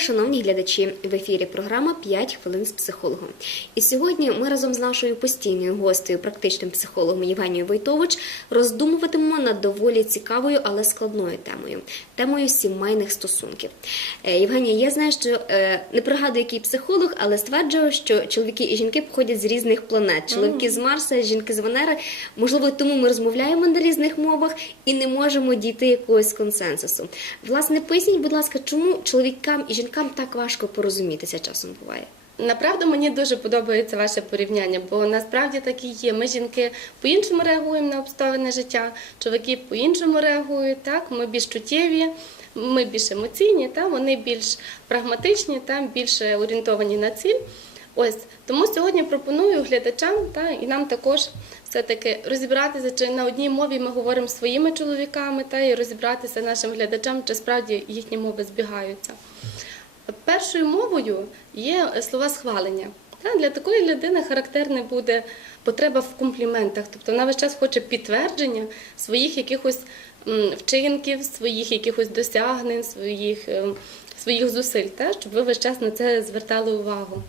Шановні глядачі. В ефірі програма «5 хвилин з психологом. І сьогодні ми разом з нашою постійною гостею, практичним психологом Євгенією Войтович, роздумуватимемо над доволі цікавою, але складною темою темою сімейних стосунків. Е, Євгенія, я знаю, що е, не пригадую, який психолог, але стверджував, що чоловіки і жінки походять з різних планет. Чоловіки з Марса, жінки з Венери. Можливо, тому ми розмовляємо на різних мовах і не можемо дійти якогось консенсусу. Власне, поясніть, будь ласка, чому чоловікам і жінкам так важко порозумітися часом буває? Направду мені дуже подобається ваше порівняння, бо насправді так і є. Ми жінки по-іншому реагуємо на обставини життя, чоловіки по-іншому реагують. Так, ми більш чуттєві, ми більш емоційні, та вони більш прагматичні, та більш орієнтовані на ціль. Ось тому сьогодні пропоную глядачам та і нам також все-таки розібратися, чи на одній мові ми говоримо своїми чоловіками, та і розібратися нашим глядачам, чи справді їхні мови збігаються. Першою мовою є слова схвалення. Для такої людини характерне буде потреба в компліментах. Тобто вона весь час хоче підтвердження своїх якихось вчинків, своїх якихось досягнень, своїх, ем, своїх зусиль, та, щоб ви весь час на це звертали увагу.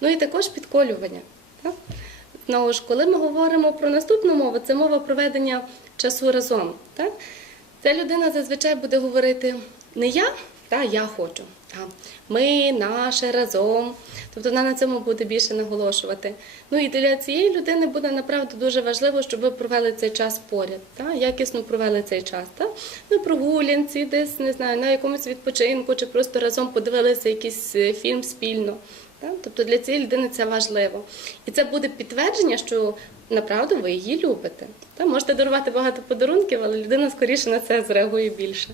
Ну і також підколювання. Та. Знову ж, коли ми говоримо про наступну мову, це мова проведення часу разом. Так? Ця людина зазвичай буде говорити не я, та я хочу. Та, ми, наше, разом. Тобто вона на цьому буде більше наголошувати. Ну і для цієї людини буде направду дуже важливо, щоб ви провели цей час поряд, та, якісно провели цей час. Та? На прогулянці, десь не знаю, на якомусь відпочинку, чи просто разом подивилися якийсь е, фільм спільно. Та? Тобто для цієї людини це важливо. І це буде підтвердження, що направду ви її любите. Та? Можете дарувати багато подарунків, але людина скоріше на це зреагує більше.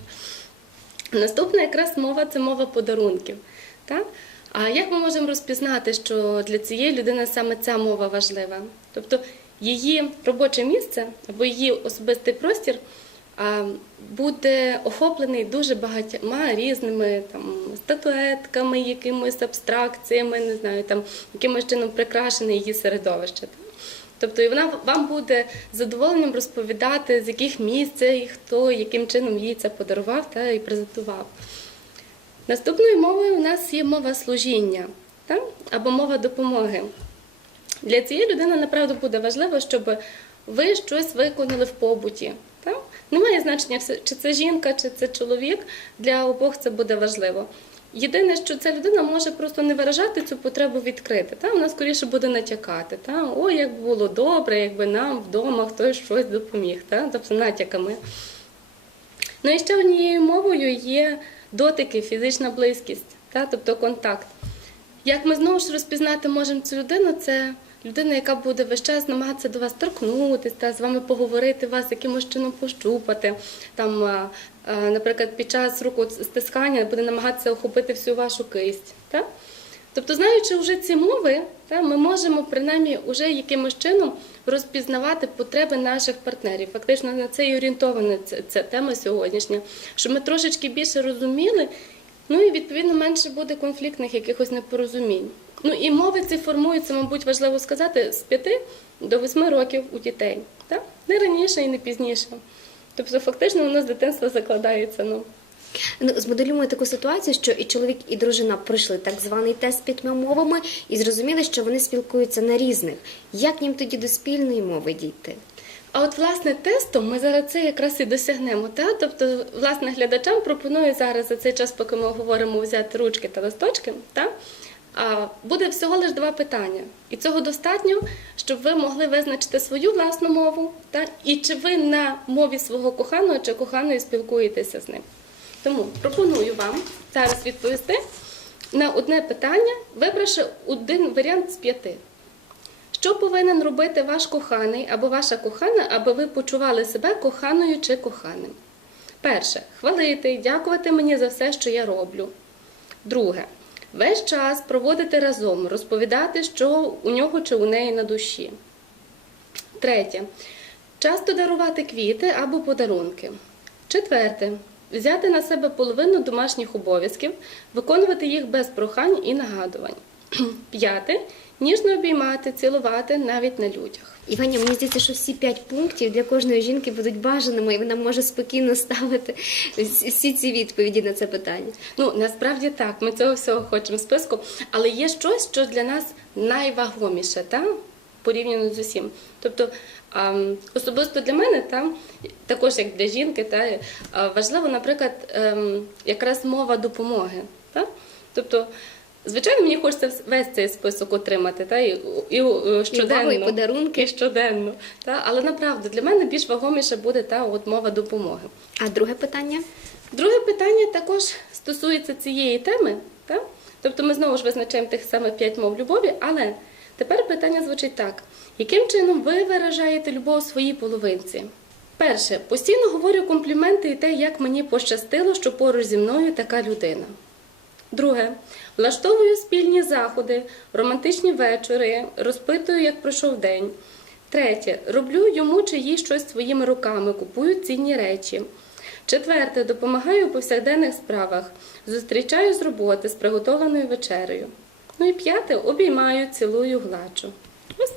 Наступна якраз мова це мова подарунків. Так? А як ми можемо розпізнати, що для цієї людини саме ця мова важлива? Тобто її робоче місце або її особистий простір буде охоплений дуже багатьма різними там, статуетками, якимись абстракціями, не знаю, там, якимось чином прикрашене її середовище. Так? Тобто і вона вам буде з задоволенням розповідати, з яких місць і хто, яким чином їй це подарував та і презентував. Наступною мовою у нас є мова служіння та? або мова допомоги. Для цієї людини, направду, буде важливо, щоб ви щось виконали в побуті. Та? Немає значення, чи це жінка, чи це чоловік, для обох це буде важливо. Єдине, що ця людина може просто не виражати цю потребу відкрити. Та? Вона скоріше буде натякати. Та? О, як було добре, якби нам вдома хтось щось допоміг. Та? Тобто натяками. Ну і ще однією мовою є дотики, фізична близькість, та? тобто контакт. Як ми знову ж розпізнати можемо цю людину, це людина, яка буде весь час намагатися до вас торкнутися, з вами поговорити, вас якимось чином пощупати. Там, а, а, наприклад, під час рукостискання буде намагатися охопити всю вашу кисть. Та? Тобто, знаючи вже ці мови, та, ми можемо принаймні вже якимось чином розпізнавати потреби наших партнерів. Фактично на це і орієнтована ця тема сьогоднішня, щоб ми трошечки більше розуміли, ну і відповідно менше буде конфліктних якихось непорозумінь. Ну і мови ці формуються, мабуть, важливо сказати, з 5 до 8 років у дітей. Так? Не раніше і не пізніше. Тобто, фактично, воно з дитинства закладається. Ну. Ну, змоделюємо таку ситуацію, що і чоловік, і дружина пройшли так званий тест п'ятьма мовами і зрозуміли, що вони спілкуються на різних. Як їм тоді до спільної мови дійти? А от, власне, тестом ми зараз це якраз і досягнемо. Та? Тобто, власне, глядачам пропоную зараз за цей час, поки ми говоримо, взяти ручки та листочки. Та? Буде всього лише два питання. І цього достатньо, щоб ви могли визначити свою власну мову, та? і чи ви на мові свого коханого чи коханої спілкуєтеся з ним. Тому пропоную вам зараз відповісти на одне питання, вибравши один варіант з п'яти. Що повинен робити ваш коханий або ваша кохана, аби ви почували себе коханою чи коханим? Перше хвалити, дякувати мені за все, що я роблю. Друге весь час проводити разом, розповідати, що у нього чи у неї на душі. Третє. Часто дарувати квіти або подарунки. Четверте. Взяти на себе половину домашніх обов'язків, виконувати їх без прохань і нагадувань. П'яте ніжно обіймати, цілувати навіть на людях. Іваня, мені здається, що всі п'ять пунктів для кожної жінки будуть бажаними, і вона може спокійно ставити всі ці відповіді на це питання. Ну насправді так, ми цього всього хочемо в списку, але є щось, що для нас найвагоміше, та? порівняно з усім. Тобто особисто для мене, та, також як для жінки, та, е, важливо, наприклад, ем, якраз мова допомоги. Та? Тобто, звичайно, мені хочеться весь цей список отримати, та, і, і, е, щоденно. і подарунки. І щоденно. Та? Але направду для мене більш вагоміше буде та, от, мова допомоги. А друге питання? Друге питання також стосується цієї теми. Так? Тобто ми знову ж визначаємо тих самих п'ять мов любові, але тепер питання звучить так: яким чином ви виражаєте любов своїй половинці? Перше, постійно говорю компліменти і те, як мені пощастило, що поруч зі мною така людина. Друге, влаштовую спільні заходи, романтичні вечори, розпитую, як пройшов день. Третє, роблю йому чи їй щось своїми руками, купую цінні речі. Четверте, допомагаю у повсякденних справах, зустрічаю з роботи з приготованою вечерею. Ну і п'яте, обіймаю, цілую, гладжу. Ось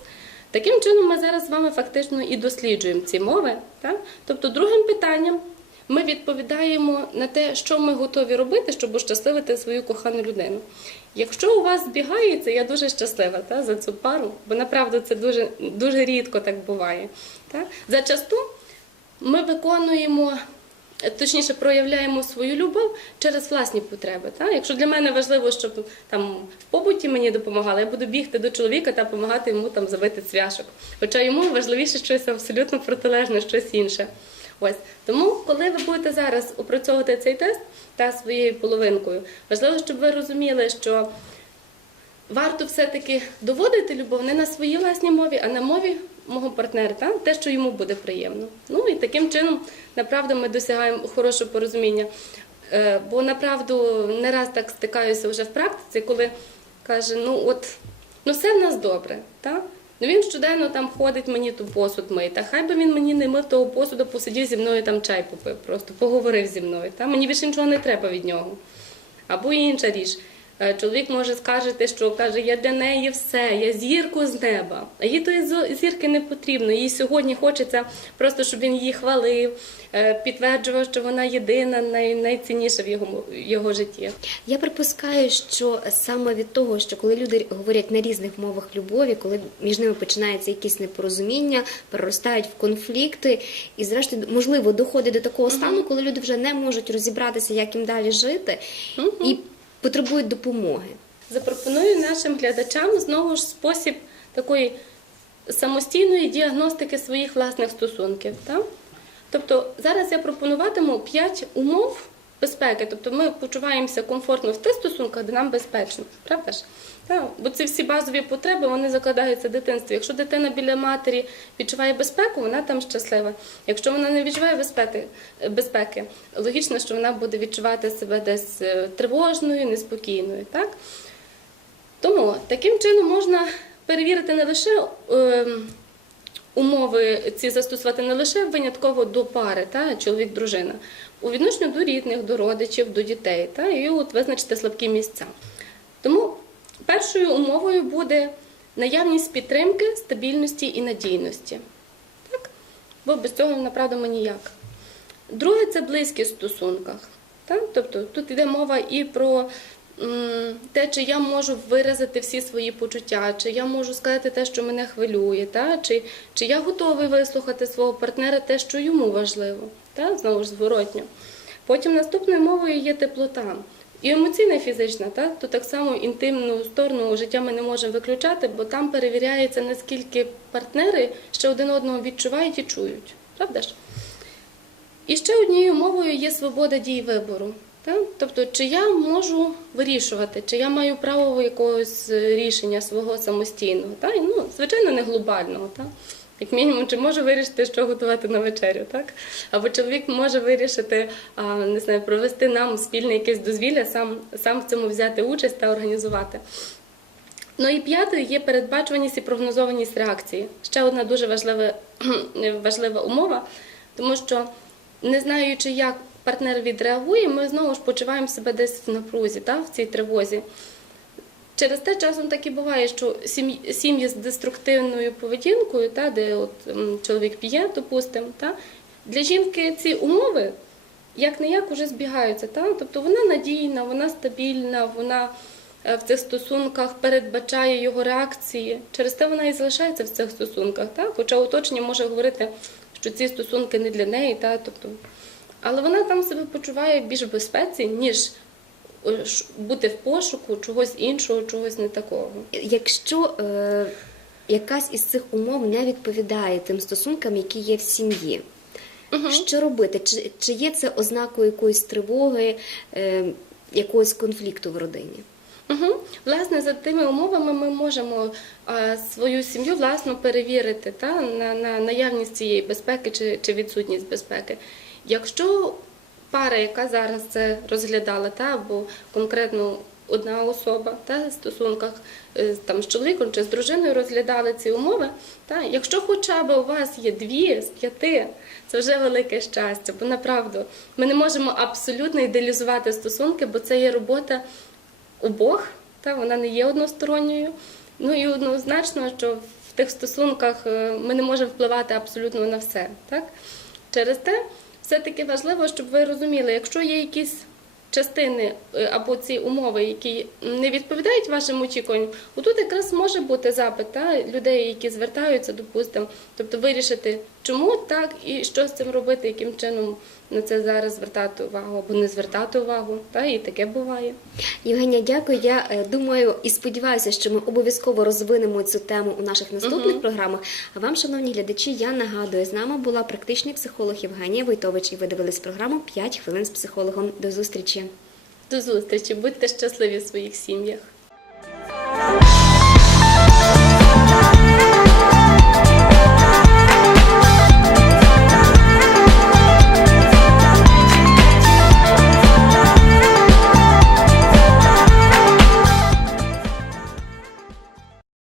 таким чином ми зараз з вами фактично і досліджуємо ці мови. Так? Тобто, другим питанням ми відповідаємо на те, що ми готові робити, щоб ощасливити свою кохану людину. Якщо у вас збігається, я дуже щаслива та, за цю пару, бо направду це дуже, дуже рідко так буває. Так? Зачасту ми виконуємо, точніше, проявляємо свою любов через власні потреби. Так? Якщо для мене важливо, щоб там в побуті мені допомагали, я буду бігти до чоловіка та допомагати йому там забити цвяшок. Хоча йому важливіше щось абсолютно протилежне, щось інше. Ось тому, коли ви будете зараз опрацьовувати цей тест та своєю половинкою, важливо, щоб ви розуміли, що варто все-таки доводити любов не на своїй власній мові, а на мові мого партнера, та? те, що йому буде приємно. Ну і таким чином, направду, ми досягаємо хорошого порозуміння. Е, Бо направду не раз так стикаюся вже в практиці, коли каже, ну от ну все в нас добре. Та? Ну він щоденно там ходить, мені ту посуд миє. Та хай би він мені не мив того посуду, посидів зі мною там чай попив, просто поговорив зі мною. Та? Мені більше нічого не треба від нього. Або інша річ. Е, Чоловік може скажете, що каже, я для неї все, я зірку з неба. А їй тої зірки не потрібно. Їй сьогодні хочеться просто, щоб він її хвалив, е, підтверджував, що вона єдина, най, найцінніша в його, його житті. Я припускаю, що саме від того, що коли люди говорять на різних мовах любові, коли між ними починається якісь непорозуміння, переростають в конфлікти, і зрештою, можливо, доходить до такого стану, коли люди вже не можуть розібратися, як їм далі жити, і потребують допомоги. Запропоную нашим глядачам знову ж спосіб такої самостійної діагностики своїх власних стосунків. Так? Тобто зараз я пропонуватиму 5 умов безпеки. Тобто ми почуваємося комфортно в тих стосунках, де нам безпечно. Правда ж? Так, бо ці всі базові потреби вони закладаються в дитинстві. Якщо дитина біля матері відчуває безпеку, вона там щаслива. Якщо вона не відчуває безпеки, безпеки логічно, що вона буде відчувати себе десь е, тривожною, неспокійною. Так? Тому таким чином можна перевірити не лише е, умови ці застосувати не лише винятково до пари, та, чоловік-дружина, у відношенню до рідних, до родичів, до дітей, та, і от визначити слабкі місця. Тому першою умовою буде наявність підтримки, стабільності і надійності. Так? Бо без цього, направду, ми ніяк. Друге це близькість в стосунках. Так? Тобто тут йде мова і про те, чи я можу виразити всі свої почуття, чи я можу сказати те, що мене хвилює, та? Чи, чи я готовий вислухати свого партнера те, що йому важливо. Та? Знову ж зворотньо. Потім наступною мовою є теплота. І емоційна, і фізична, так? то так само інтимну сторону життя ми не можемо виключати, бо там перевіряється, наскільки партнери ще один одного відчувають і чують. Правда ж? І ще однією мовою є свобода дій вибору. Так? Тобто, чи я можу вирішувати, чи я маю право якогось рішення свого самостійного, так? І, ну, звичайно, не глобального. Так? Як мінімум, чи може вирішити, що готувати на вечерю, так? Або чоловік може вирішити, не знаю, провести нам спільне якесь дозвілля, сам, сам в цьому взяти участь та організувати. Ну і п'ятою є передбачуваність і прогнозованість реакції. Ще одна дуже важлива, важлива умова, тому що не знаючи, як партнер відреагує, ми знову ж почуваємо себе десь в напрузі, та, в цій тривозі. Через те часом так і буває, що сім'ї, з деструктивною поведінкою, та, де от, чоловік п'є, допустимо, для жінки ці умови як не як уже збігаються. Та? Тобто вона надійна, вона стабільна, вона е, в цих стосунках передбачає його реакції. Через те вона і залишається в цих стосунках. Та? Хоча оточення може говорити, що ці стосунки не для неї. Та? Тобто, але вона там себе почуває більш в безпеці, ніж бути в пошуку чогось іншого, чогось не такого. Якщо е, якась із цих умов не відповідає тим стосункам, які є в сім'ї, що робити? Чи, чи є це ознакою якоїсь тривоги, е, якогось конфлікту в родині? Угу. Власне, за тими умовами ми можемо а, свою сім'ю власно перевірити та, на, на наявність цієї безпеки чи, чи відсутність безпеки. Якщо пара, яка зараз це розглядала, та, або конкретно одна особа та, в стосунках е, там, з чоловіком чи з дружиною розглядали ці умови, та, якщо хоча б у вас є дві з п'яти, це вже велике щастя, бо направду ми не можемо абсолютно ідеалізувати стосунки, бо це є робота обох, та вона не є односторонньою. Ну і однозначно, що в тих стосунках е, ми не можемо впливати абсолютно на все. Так? Через те все-таки важливо, щоб ви розуміли, якщо є якісь частини е, або ці умови, які не відповідають вашим очікуванням, отут якраз може бути запит та, людей, які звертаються, допустимо, тобто вирішити, чому так і що з цим робити, яким чином на це зараз звертати увагу або не звертати увагу. Та, і таке буває. Євгенія, дякую. Я е, думаю і сподіваюся, що ми обов'язково розвинемо цю тему у наших наступних програмах. А вам, шановні глядачі, я нагадую, з нами була практичний психолог Євгенія Войтович, і ви дивились програму «5 хвилин з психологом. До зустрічі. До зустрічі, будьте щасливі в своїх сім'ях.